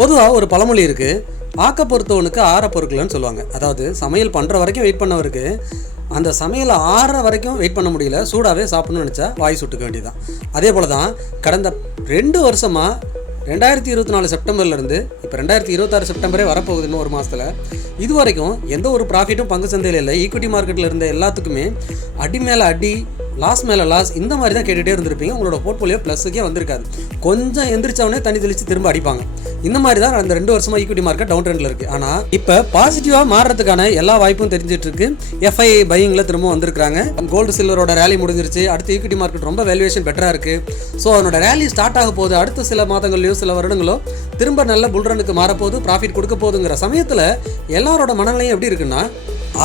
பொதுவாக ஒரு பழமொழி இருக்குது, ஆக்க பொறுத்தவனுக்கு ஆற பொறுக்கலன்னு சொல்லுவாங்க. அதாவது சமையல் பண்ணுற வரைக்கும் வெயிட் பண்ணவருக்கு அந்த சமையலை ஆற வரைக்கும் வெயிட் பண்ண முடியல, சூடாகவே சாப்பிட்ணும்னு நினச்சா வாய் சுட்டுக்க வேண்டியதான். அதே போல் தான் கடந்த 2 வருஷமாக 2024 செப்டம்பர்லேருந்து இப்போ 2026 செப்டம்பரே வரப்போகுது இன்னும் ஒரு மாதத்தில். இது வரைக்கும் எந்த ஒரு ப்ராஃபிட்டும் பங்கு சந்தையில் இல்லை. ஈக்விட்டி மார்க்கெட்டில் இருந்த எல்லாத்துக்குமே அடி மேலே அடி, லாஸ் மேலே லாஸ், இந்த மாதிரி தான் கேட்டுகிட்டே இருந்திருப்பீங்க. உங்களோட போர்ட்ஃபோலியோ ப்ளஸுக்கே வந்திருக்காது. கொஞ்சம் எந்திரிச்சவனே தண்ணி தெளித்து திரும்ப அடிப்பாங்க. இந்த மாதிரி தான் அந்த 2 வருஷமாக ஈக்விட்டி மார்க்கெட் டவுன் ட்ரெண்டில் இருக்குது. ஆனால் இப்போ பாசிட்டிவாக மாறுறதுக்கான எல்லா வாய்ப்பும் தெரிஞ்சிட்டு இருக்கு. எஃப்ஐஐ பையிங்கில் திரும்ப வந்திருக்காங்க. கோல்டு சில்வரோட ரேலி முடிஞ்சிருச்சு. அடுத்து ஈக்விட்டி மார்க்கெட் ரொம்ப வேல்யூவேஷன் பெட்டராக இருக்குது. ஸோ அதனோட ரேலி ஸ்டார்ட் ஆக போகுது. அடுத்த சில மாதங்கள்லையோ சில வருடங்களோ திரும்ப நல்ல புல்ரனுக்கு மாறப்போகுது, ப்ராஃபிட் கொடுக்க போகுதுங்கிற சமயத்தில் எல்லாரோட மனநிலையும் எப்படி இருக்குன்னா,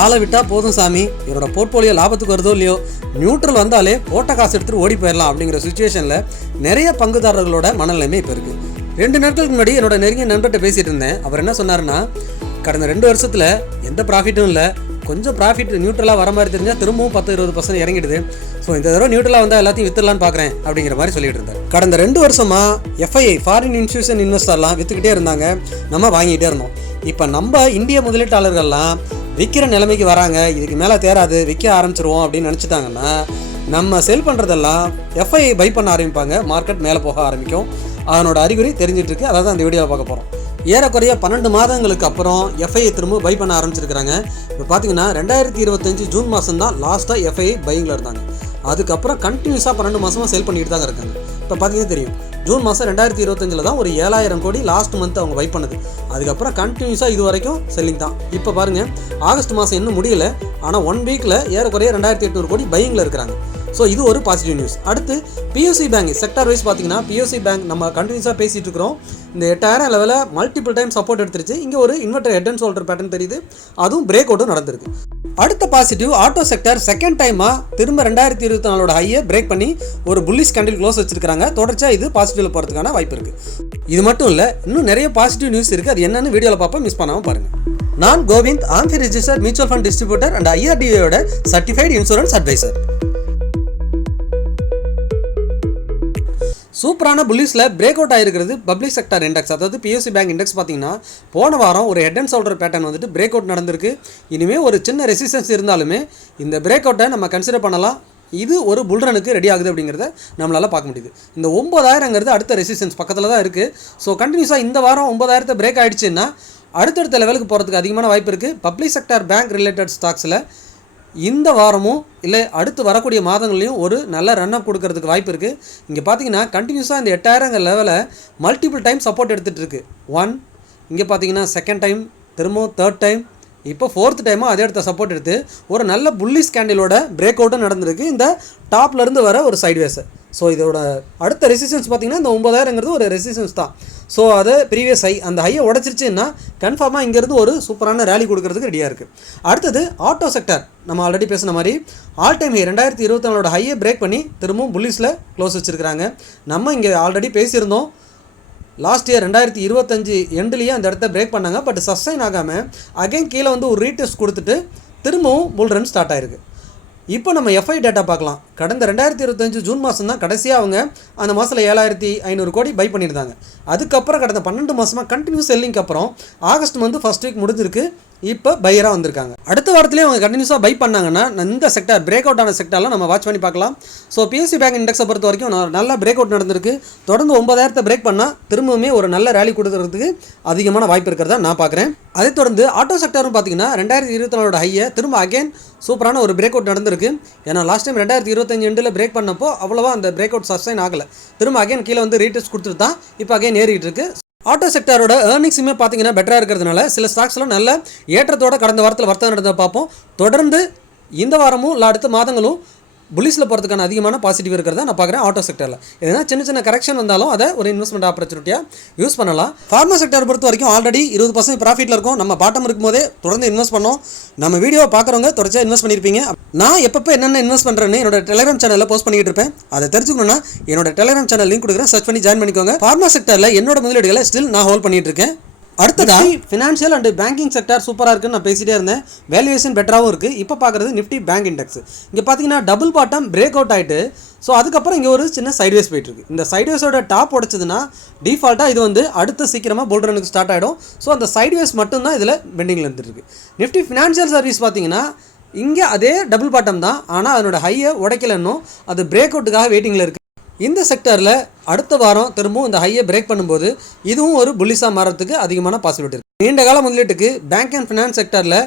ஆளை விட்டால் போதும் சாமி, என்னோட போர்ட்ஃபோலியோ லாபத்துக்கு வருதோ இல்லையோ, நியூட்ரல் வந்தாலே போட்ட காசு எடுத்துகிட்டு ஓடி போயிடலாம் அப்படிங்கிற சுச்சுவேஷனில் நிறைய பங்குதாரர்களோட மனநிலைமை இப்போ இருக்குது. 2 நாட்களுக்கு முன்னாடி என்னோட நெருங்கிய நண்பர்கிட்ட பேசிகிட்டு இருந்தேன். அவர் என்ன சொன்னார்னா, கடந்த 2 வருஷத்தில் எந்த ப்ராஃபிட்டும் இல்லை, கொஞ்சம் ப்ராஃபிட் நியூட்ரலாக வர மாதிரி தெரிஞ்சால் திரும்பவும் 10-20% இறங்கிடுது. ஸோ இந்த தடவை நியூட்ரலாக வந்தால் எல்லாத்தையும் வித்துடலான்னு பார்க்குறேன் அப்படிங்கிற மாதிரி சொல்லிட்டு இருந்தார். கடந்த 2 வருஷமாக எஃப்ஐஐ ஃபாரின் இன்ஸ்டியூஷன் இன்வெஸ்டர்லாம் விற்றுக்கிட்டே இருந்தாங்க, நம்ம வாங்கிக்கிட்டே இருந்தோம். இப்போ நம்ம இந்திய முதலீட்டாளர்கள்லாம் விற்கிற நிலைமைக்கு வராங்க. இதுக்கு மேலே தேராது, விற்க ஆரம்பிச்சிருவோம் அப்படின்னு நினச்சிட்டாங்கன்னா நம்ம செல் பண்ணுறதெல்லாம் எஃப்ஐஐ பை பண்ண ஆரம்பிப்பாங்க, மார்க்கெட் மேலே போக ஆரம்பிக்கும். அதனோட அறிகுறி தெரிஞ்சிட்ருக்கு. அதாவது அந்த வீடியோவில் பார்க்க போகிறோம். ஏறக்குறைய 12 மாதங்களுக்கு அப்புறம் எஃப்ஐஐ திரும்ப பை பண்ண ஆரம்பிச்சிருக்கிறாங்க. இப்போ பார்த்தீங்கன்னா 2025 ஜூன் மாதம் தான் லாஸ்ட்டாக எஃப்ஐஐ பையிங்கில் இருந்தாங்க. அதுக்கப்புறம் கண்டினியூஸாக 12 மாதமாக செல் பண்ணிட்டு தாங்க இருக்காங்க. இப்போ பார்த்தீங்கன்னா தெரியும், ஜூன் மாதம் 2025 தான் ஒரு 7,000 கோடி லாஸ்ட் மந்த் அவங்க பை பண்ணது. அதுக்கப்புறம் கண்டினியூஸாக இது வரைக்கும் செல்லிங் தான். இப்போ பாருங்கள், ஆகஸ்ட் மாதம் இன்னும் முடியல, ஆனால் 1 வீக்கில் ஏறக்குறைய 2,800 கோடி பையிங்கில் இருக்கிறாங்க. ஸோ இது ஒரு பாசிட்டிவ் நியூஸ். அடுத்து பியூசி பேங்க் செக்டார் வைஸ் பார்த்தீங்கன்னா, பியூசி பேங்க் நம்ம கண்டினியூஸாக பேசிகிட்டு இருக்கிறோம். இந்த 8,000 லெவலில் மல்டிபிள் டைம் சப்போர்ட் எடுத்துருச்சு. இங்கே ஒரு inverter head and shoulder pattern தெரியுது, அதுவும் பிரேக் அவுட்டும் நடந்திருக்கு. அடுத்த பாசிட்டிவ், ஆட்டோ செக்டர் செகண்ட் டைமாக திரும்ப 2024 ஹையை பிரேக் பண்ணி ஒரு புல்லிஷ் கேண்டில் க்ளோஸ் வச்சிருக்காங்க. தொடர்ச்சியாக இது பாசிட்டிவில் போகிறதுக்கான வாய்ப்பு இருக்குது. இது மட்டும் இல்லை, இன்னும் நிறைய பாசிட்டிவ் நியூஸ் இருக்குது. அது என்னென்னு வீடியோவில் பார்ப்போம், மிஸ் பண்ணாமல் பாருங்கள். நான் Govind, AMFI register mutual fund distributor and IRDAயோட சர்டிஃபைடு இன்சூரன்ஸ் அட்வைசர். சூப்பரான புல்லிஸில் பிரேக் அவுட் ஆகிருக்கிறது பப்ளிக் செக்டார் இண்டெக்ஸ், அதாவது பிஎஸ்சி பேங்க் இண்டெக்ஸ். பார்த்தீங்கன்னா போன வாரம் ஒரு ஹெட் அண்ட் ஷோல்டர் பேட்டர்ன் வந்துட்டு பிரேக் அவுட் நடந்திருக்கு. இனிமேல் ஒரு சின்ன ரெசிஸ்டன்ஸ் இருந்தாலுமே இந்த பிரேக் அவுட்டை நம்ம கன்சிடர் பண்ணலாம். இது ஒரு புல்ரனுக்கு ரெடி ஆகுது அப்படிங்கிறத நம்மளால் பார்க்க முடியுது. இந்த 9,000ங்கிறது அடுத்த ரெசிஸ்டன்ஸ் பக்கத்தில் தான் இருக்குது. ஸோ கண்டினியூஸாக இந்த வாரம் 9,000 பிரேக் ஆகிடுச்சுன்னா அடுத்தடுத்த லெவலுக்கு போகிறதுக்கு அதிகமான வாய்ப்பு இருக்குது. பப்ளிக் செக்டார் பேங்க் ரிலேட்டட் ஸ்டாக்ஸில் இந்த வாரமும் இல்லை அடுத்து வரக்கூடிய மாதங்கள்லையும் ஒரு நல்ல ரன் அப் கொடுக்கறதுக்கு வாய்ப்பு இருக்குது. இங்கே பார்த்தீங்கன்னா கண்டினியூஸாக இந்த 8,000 லெவலில் மல்டிபிள் டைம் சப்போர்ட் எடுத்துகிட்டு இருக்குது. 1, இங்கே பார்த்தீங்கன்னா செகண்ட் டைம், திரும்பவும் 3rd டைம், இப்போ 4th டைமாக அதே இடத்த சப்போர்ட் எடுத்து ஒரு நல்ல புல்லிஷ் கேண்டிலோட பிரேக் அவுட்டும் நடந்திருக்கு இந்த டாப்லேருந்து வர ஒரு சைட்வேஸை. ஸோ இதோட அடுத்த ரெசிஸ்டன்ஸ் பார்த்திங்கன்னா இந்த 9,000ங்கிறது ஒரு ரெசிஸ்டன்ஸ் தான். ஸோ அதை ப்ரீவியஸ் ஹை, அந்த ஹையை உடச்சிருச்சுன்னா கன்ஃபார்மாக இங்கேருந்து ஒரு சூப்பரான ரேலி கொடுக்கறதுக்கு ரெடியாக இருக்குது. அடுத்தது ஆட்டோ செக்டர். நம்ம ஆல்ரெடி பேசின மாதிரி ஆல் டைம் ஹை 2024 ஹையை பிரேக் பண்ணி திரும்பவும் புல்லிஸில் க்ளோஸ் வச்சுருக்கிறாங்க. நம்ம இங்கே ஆல்ரெடி பேசியிருந்தோம், லாஸ்ட் இயர் 2025 எண்ட்லேயே அந்த இடத்த பிரேக் பண்ணாங்க. பட் சஸ்டைன் ஆகாமல் அகைன் கீழே வந்து ஒரு ரீடெஸ்ட் கொடுத்துட்டு திரும்பவும் புல் ரன் ஸ்டார்ட் ஆகிருக்கு. இப்போ நம்ம எஃப்ஐ டேட்டா பார்க்கலாம். கடந்த 2025 ஜூன் மாதம் தான் கடைசியாக அவங்க அந்த மாதத்தில் 7,500 கோடி பை பண்ணியிருந்தாங்க. அதுக்கப்புறம் கடந்த 12 மாதமாக கண்டினியூஸ் செல்லிங்க்கு அப்புறம் ஆகஸ்ட் மந்த் ஃபர்ஸ்ட் வீக் முடிஞ்சிருக்கு. இப்போ பையராக வந்திருக்காங்க. அடுத்த வாரத்திலே அவங்க கண்டினியூஸாக பை பண்ணாங்கன்னா இந்த செக்டார் பிரேக் அவுட் ஆன செக்டார்லாம் நம்ம வாட்ச் பண்ணி பார்க்கலாம். ஸோ பிஎஸ்சி பேங்க் இண்டெக்ஸை பொறுத்த வரைக்கும் நல்ல பிரேக் அவுட் நடந்திருக்கு. தொடர்ந்து 9,000 பிரேக் பண்ணால் திரும்பவுமே ஒரு நல்ல ரேலி கொடுக்கறதுக்கு அதிகமான வாய்ப்பு இருக்கிறதா நான் பார்க்குறேன். அதை தொடர்ந்து ஆட்டோ செக்டாரும் பார்த்தீங்கன்னா 2024 ஹையை திரும்ப அகைன் சூப்பரான ஒரு பிரேக் அவுட் நடந்திருக்கு. ஏன்னா லாஸ்ட் டைம் 2025 எண்டில் பிரேக் பண்ணப்போ அவ்வளோவா அந்த பிரேக் அவுட் சஸ்டைன் ஆகலை. திரும்ப அகைன் கீழே வந்து ரீடெஸ்ட் கொடுத்துட்டு தான் இப்போ அகைன் ஏறிட்டு இருக்கு. ஆட்டோ செக்டாரோட ஏர்னிங்ஸுமே பார்த்தீங்கன்னா பெட்டராக இருக்கிறதுனால சில ஸ்டாக்ஸ்லாம் நல்ல ஏற்றத்தோட கடந்த வாரத்தில் வர்த்தகம் நடந்ததை பார்ப்போம். தொடர்ந்து இந்த வாரமும் இல்லை அடுத்த மாதங்களும் புல்லிஸில் போகிறதுக்கான அதிகமான பாசிட்டிவ் இருக்கிறதா நான் பார்க்குறேன் ஆட்டோ செக்டரில். எதனா சின்ன சின்ன கரெக்ஷன் வந்தாலும் அதை ஒரு இன்வெஸ்ட்மெண்ட் ஆப்பர்ச்சுனிட்டியாக யூஸ் பண்ணலாம். ஃபார்மா செக்டர் பொறுத்த வரைக்கும் ஆல்ரெடி 20% ப்ராஃபிட்டில் இருக்கும். நம்ம பாட்டம் இருக்கும்போதே தொடர்ந்து இன்வெஸ்ட் பண்ணோம். நம்ம வீடியோவை பார்க்குறவங்க தொடர்ச்சியாக இன்வெஸ்ட் பண்ணியிருப்பீங்க. நான் எப்பப்போ என்னென்ன இன்வெஸ்ட் பண்ணுறேன்னு என்னோட டெலிகிராம் சேனலில் போஸ்ட் பண்ணிட்டு இருப்பேன். அதை தெரிஞ்சுக்கணும்னா என்னோட டெலிகிராம் சேனல் லிங்க் கொடுக்குறேன், சர்ச் பண்ணி ஜாயின் பண்ணிக்கோங்க. ஃபார்மா செக்டரில் என்னோட முதலீடுகளை ஸ்டில் நான் ஹோல்ட் பண்ணிட்டு இருக்கேன். அடுத்ததா ஃபினான்ஷியல் அண்ட் பேங்கிங் செக்டார் சூப்பராக இருக்குன்னு நான் பேசிட்டே இருந்தேன். வேல்யூவேஷன் பெட்டராகவும் இருக்குது. இப்போ பார்க்குறது நிஃப்டி பேங்க் இண்டெக்ஸ். இங்கே பார்த்தீங்கன்னா டபுள் பாட்டம் பிரேக் அவுட் ஆகிட்டு ஸோ அதுக்கப்புறம் இங்கே ஒரு சின்ன சைட்வேஸ் போயிட்டுருக்கு. இந்த சைட்வேஸோட டாப் உடச்சதுன்னா டிஃபால்ட்டாக இது வந்து அடுத்த சீக்கிரமாக புல் ரனுக்கு ஸ்டார்ட் ஆகிடும். ஸோ அந்த சைட்வேஸ் மட்டும்தான் இதில் பெண்டிங்கில் இருந்துருக்கு. நிஃப்டி ஃபினான்ஷியல் சர்வீஸ் பார்த்தீங்கன்னா இங்கே அதே டபுள் பாட்டம் தான், ஆனால் அதனோட ஹையை உடைக்கலன்னும் அது பிரேக் அவுட்டுக்காக வெயிட்டிங்கில் இருக்குது. இந்த செக்டரில் அடுத்த வாரம் திரும்பவும் இந்த ஹையை பிரேக் பண்ணும்போது இதுவும் ஒரு புல்லிஸாக மாறதுக்கு அதிகமான பாசிபிலிட்டி இருக்குது. நீண்ட கால முதலீட்டுக்கு பேங்க் அண்ட் ஃபினான்ஸ் செக்டரில்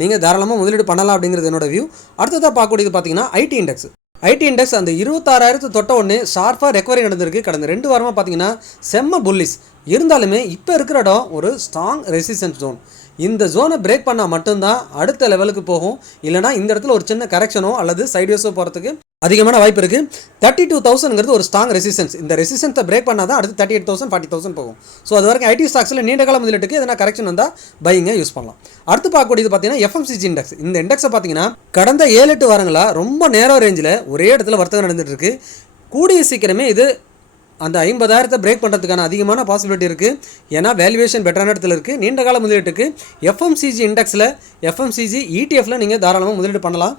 நீங்கள் தாராளமாக முதலீடு பண்ணலாம் அப்படிங்கிறது என்னோட வியூ. அடுத்ததாக பார்க்கக்கூடியது பார்த்தீங்கன்னா ஐடி இண்டெக்ஸ் அந்த 26,000 தொட்ட உடனே ஷார்ப்பாக ரெக்கவரி நடந்திருக்கு. கடந்த 2 வாரமாக பார்த்தீங்கன்னா செம்ம புல்லிஸ் இருந்தாலுமே இப்போ இருக்கிற இடம் ஒரு ஸ்ட்ராங் ரெசிஸ்டன்ஸ் ஜோன். இந்த ஜோனை பிரேக் பண்ணால் மட்டும்தான் அடுத்த லெவலுக்கு போகும். இல்லைனா இந்த இடத்துல ஒரு சின்ன கரெக்ஷனோ அல்லது சைட்வேஸோ போகிறதுக்கு அதிகமான வாய்ப்பு இருக்குது. 32,000ங்கிறது ஒரு ஸ்ட்ராங் ரெசிஸ்டன்ஸ். இந்த ரெசிஸ்டன்ஸை பிரேக் பண்ணால் தான் அடுத்து 38,000 40,000 போகும். ஸோ அது வரைக்கும் ஐடி ஸ்டாக்ஸில் நீண்ட கால முதலீட்டுக்கு எதனா கரெக்ஷன் வந்தால் பையிங்க யூஸ் பண்ணலாம். அடுத்து பார்க்கக்கூடியது பார்த்தீங்கன்னா எஃப்எம்சிஜி இண்டெக்ஸ். இந்த இண்டெக்ஸை பார்த்தீங்கன்னா கடந்த 7-8 வாரங்களாக ரொம்ப நேரோ ரேஞ்சில் ஒரே இடத்துல வர்த்தகம் நடந்துகிட்டு இருக்குது. கூடிய சீக்கிரமே இது அந்த 50,000 பிரேக் பண்ணுறதுக்கான அதிகமான பாசிபிலிட்டி இருக்குது. ஏன்னா வேல்யூவேஷன் பெட்டரான இடத்துல இருக்குது. நீண்ட கால முதலீட்டுக்கு எஃப்எம்சிஜி இண்டெக்ஸில் எஃப்எம்சிஜி இடிஎஃப்ல நீங்கள் தாராளமாக முதலீடு பண்ணலாம்.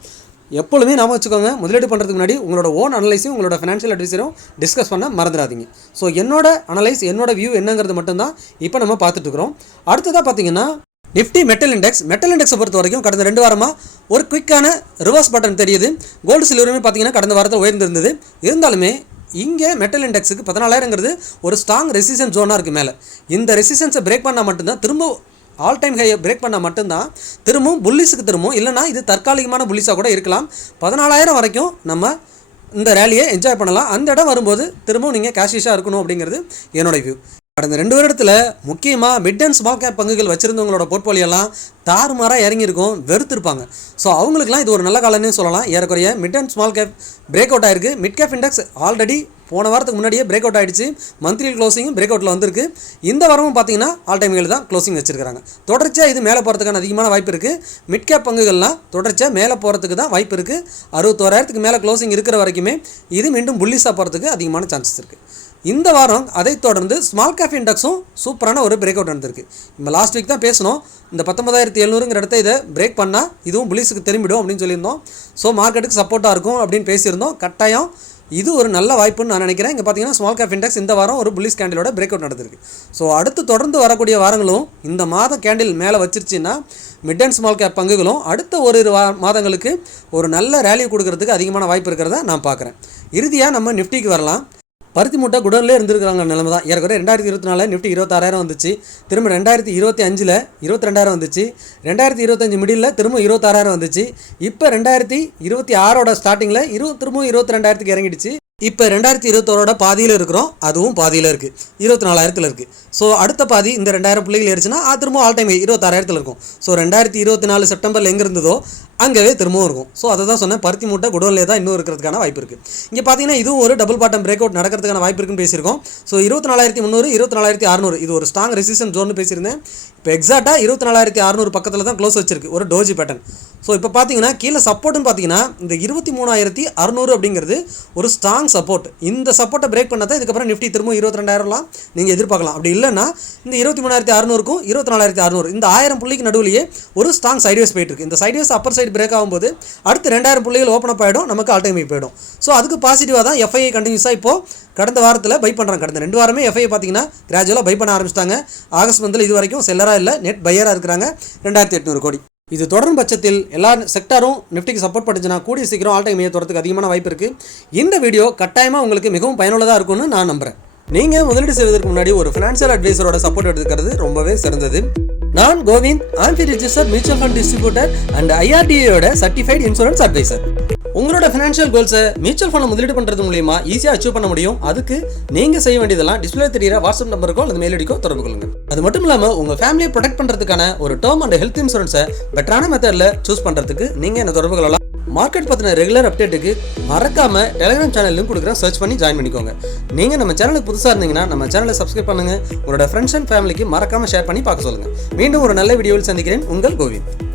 எப்பொழுதுமே நாம வச்சுக்கோங்க, முதலீடு பண்ணுறதுக்கு முன்னாடி உங்களோட ஓன் அனலைஸையும் உங்களோட ஃபினான்ஷியல் அட்வைஸரும் டிஸ்கஸ் பண்ண மறந்துடாதீங்க. ஸோ என்னோட அனலைஸ் என்னோட வியூ என்னங்கிறது மட்டும்தான் இப்போ நம்ம பார்த்துட்ருக்குறோம். அடுத்ததாக பார்த்தீங்கன்னா நிஃப்டி மெட்டல் இண்டெக்ஸை பொறுத்த வரைக்கும் கடந்த 2 வாரமாக ஒரு குயிக்கான ரிவர்ஸ் பட்டன் தெரியுது. கோல்டு சில்வருமே பார்த்தீங்கன்னா கடந்த வாரத்தில் உயர்ந்திருந்தது. இருந்தாலுமே இங்கே மெட்டல் இண்டெக்ஸுக்கு 14,000ங்கிறது ஒரு ஸ்ட்ராங் ரெசிஸ்டன்ஸ் ஜோனாக இருக்குது. மேலே இந்த ரெசிஸ்டன்ஸை பிரேக் பண்ணால் மட்டும்தான் திரும்ப ஆல் டைம் ஹையை பிரேக் பண்ணால் மட்டும்தான் திரும்பவும் புல்லிஸுக்கு திரும்பவும், இல்லைனா இது தற்காலிகமான புல்லிஸாக கூட இருக்கலாம். 14,000 வரைக்கும் நம்ம இந்த ரேலியை என்ஜாய் பண்ணலாம். அந்த இடம் வரும்போது திரும்பவும் நீங்கள் கேஷிஷாக இருக்கணும் அப்படிங்கிறது என்னோட வியூ. கடந்த 2 வருடத்தில் முக்கியமாக மிட் அண்ட் ஸ்மால் கேப் பங்குகள் வச்சுருந்தவங்களோட போர்ட்ஃபோலியோலாம் தாறுமாறாக இறங்கியிருக்கும், வெறுத்திருப்பாங்க. ஸோ அவங்களுக்குலாம் இது ஒரு நல்ல காலம்னு சொல்லலாம். ஏறக்குறைய mid and small cap break out ஆயிருக்கு. மிட் கேப் இண்டெக்ஸ் ஆல்ரெடி போன வாரத்துக்கு முன்னாடியே பிரேக் அவுட் ஆகிடுச்சு. மந்த்லி க்ளோசிங்கும் பிரேக் அவுட்டில் வந்திருக்கு. இந்த வாரமும் பார்த்தீங்கன்னா ஆல் டைம்கள் தான் க்ளோசிங் வச்சிருக்காங்க. தொடர்ச்சியாக இது மேலே போகிறதுக்கான அதிகமான வாய்ப்பு இருக்குது. மிட் கேப் பங்குகள்லாம் தொடர்ச்சியாக மேலே போகிறதுக்கு தான் வாய்ப்பு இருக்குது. 61,000க்கு மேலே க்ளோசிங் இருக்கிற வரைக்குமே இது மீண்டும் புல்லிஸாக போகிறதுக்கு அதிகமான சான்சஸ் இருக்குது. இந்த வாரம் அதை தொடர்ந்து ஸ்மால் கேப் இண்டெக்ஸும் சூப்பரான ஒரு பிரேக் அவுட் நடந்திருக்கு. நம்ம லாஸ்ட் வீக் தான் பேசணும், இந்த 19,700ங்கிற இடத்த இதை பிரேக் பண்ணால் இதுவும் புல்லிஸுக்கு திரும்பிடும் அப்படின்னு சொல்லியிருந்தோம். ஸோ மார்க்கெட்டுக்கு சப்போர்ட்டாக இருக்கும் அப்படின்னு பேசியிருந்தோம். கட்டாயம் இது ஒரு நல்ல வாய்ப்புன்னு நான் நினைக்கிறேன். இங்கே பார்த்தீங்கன்னா ஸ்மால் கேப் இண்டெக்ஸ் இந்த வாரம் ஒரு புல்லிஸ் கேண்டிலோட பிரேக் அவுட் நடந்திருக்கு. ஸோ அடுத்து தொடர்ந்து வரக்கூடிய வாரங்களும் இந்த மாத கேண்டில் மேலே வச்சிருச்சுன்னா மிட் அண்ட் ஸ்மால் கேப் பங்குகளும் அடுத்த ஒரு மாதங்களுக்கு ஒரு நல்ல ரேலி கொடுக்கறதுக்கு அதிகமான வாய்ப்பு இருக்கிறத நான் பார்க்குறேன். இறுதியாக நம்ம நிஃப்டிக்கு வரலாம். பருத்தி மூட்டை குடோன்லேயே இருந்திருக்கிறாங்க நிலைமை தான். ஏற்கனவே 2024 நிஃப்டி 26,000 வந்துச்சு. திரும்ப 2025 22,000 வந்துச்சு. 2025 மிடில் திரும்ப 26,000 வந்துச்சு. இப்போ 2026 ஸ்டார்டிங்கில் திரும்பவும் 22,000க்கு இறங்கிடுச்சு. இப்போ 2021 பாதியில் இருக்கிறோம், அதுவும் பாதியில் இருக்குது, 24,000 இருக்குது. ஸோ அடுத்த பாதி இந்த 2,000 புள்ளிகள் ஏறிச்சுன்னா அது திரும்ப ஆல் டைம் 26,000 இருக்கும். ஸோ 2024 செப்டம்பரில் எங்கே இருந்ததோ அங்கேவே திரும்பவும் இருக்கும். ஸோ அதை தான் சொன்னேன், பருத்தி மூட்டை குடோன்லேயே தான் இன்னும் இருக்கிறதுக்கான வாய்ப்பு இருக்குது. இங்கே பார்த்தீங்கன்னா இதுவும் ஒரு டபுள் பாட்டம் பிரேக் அவுட் நடக்கிறதுக்கான வாய்ப்பு இருக்குன்னு பேசியிருக்கோம். ஸோ 24,300 24,600 இது ஒரு ஸ்ட்ராங் ரெசிஸ்டன்ஸ் ஜோன் பேசியிருந்தேன். இப்போ எக்ஸாக்டாக 24,600 பக்கத்தில் தான் க்ளோஸ் வச்சிருக்கு ஒரு டோஜி பேட்டர்ன். ஸோ இப்போ பார்த்தீங்கன்னா கீழே சப்போர்ட்டுன்னு பார்த்தீங்கன்னா இந்த 23,600 அப்படிங்கிறது ஒரு ஸ்ட்ராங் சப்போர்ட். இந்த சப்போர்ட்டை பிரேக் பண்ணால் தான் இதுக்கப்புறம் நிஃப்டி திரும்ப 22,000 நீங்கள் எதிர்பார்க்கலாம். அப்படி இல்லைன்னா இந்த 23,600க்கும் 24,600 இந்த 1000 புள்ளிக்கு நடுவிலேயே ஒரு ஸ்ட்ராங் சைட்வேஸ் போயிட்டு இருக்கு. இந்த சைட்வேஸ் அப்பர் சைடு பிரேக் ஆகும்போது அடுத்து 2,000 புள்ளிகள் ஓப்பன் அப் ஆகிடும், நமக்கு ஆல் டைம் போயிடும். ஸோ அதுக்கு பாசிட்டிவாக தான் எஃப்ஐஐ கண்டினியூஸாக இப்போது கடந்த வாரத்தில் பை பண்ணுறாங்க. கடந்த 2 வாரமே எஃப்ஐஐ பார்த்தீங்கன்னா கிராஜுவலாக பை பண்ண ஆரம்பிச்சிட்டாங்க. ஆகஸ்ட் மந்தில் இது வரைக்கும் செல்லராக இல்லை, நெட் பையராக இருக்கிறாங்க. 2,800 கோடி. இது தொடரும் பட்சத்தில் எல்லா செக்டாரும் நிஃப்டிக்கு சப்போர்ட் பண்ணுச்சுன்னா கூடிய சீக்கிரம் ஆல் டைம் தோறதுக்கு அதிகமான வாய்ப்பு இருக்குது. இந்த வீடியோ கட்டாயமாக உங்களுக்கு மிகவும் பயனுள்ளதாக இருக்கும்னு நான் நம்புகிறேன். நீங்கள் முதலீடு செய்வதற்கு முன்னாடி ஒரு ஃபினான்ஷியல் அட்வைசரோட சப்போர்ட் எடுத்துக்கிறது ரொம்பவே சிறந்தது. நான் Govind, AMFI registered mutual fund distributor and IRDA certified insurance advisor. உங்களோட ஃபினான்ஷியல் கோல்ஸை மியூச்சுவல் ஃபண்டில் முதலீடு பண்ணுறது மூலியமா ஈஸியாக அச்சீவ் பண்ண முடியும். அதுக்கு நீங்கள் செய்ய வேண்டியதெல்லாம் டிஸ்பிளே தெரியிற வாட்ஸ்அப் நம்பருக்கோ அல்லது மெயில் ஐடிக்கோ தொடர்பு கொள்ளுங்கள். அது மட்டும் இல்லாமல் உங்கள் ஃபேமிலியை ப்ரொடெக்ட் பண்ணுறதுக்கான ஒரு டேர்ம் அண்ட் ஹெல்த் இன்சூரன்ஸை பெட்டரான மெத்தடில் சூஸ் பண்ணுறதுக்கு நீங்கள் என்ன தொடர்பு கொள்ளலாம். மார்க்கெட் பற்றின ரெகுலர் அப்டேட்டுக்கு மறக்காம டெலிகிராம் சேனல் கொடுக்குறேன், சர்ச் பண்ணி ஜாயின் பண்ணிக்கோங்க. நீங்கள் நம்ம சேனலுக்கு புதுசாக இருந்தீங்கன்னா நம்ம சேனலை சப்ஸ்கிரைப் பண்ணுங்கள். உங்களோட ஃப்ரெண்ட்ஸ் அண்ட் ஃபேமிலிக்கு மறக்காமல் ஷேர் பண்ணி பார்க்க சொல்லுங்கள். மீண்டும் ஒரு நல்ல வீடியோவில் சந்திக்கிறேன். உங்கள் கோவிந்த்.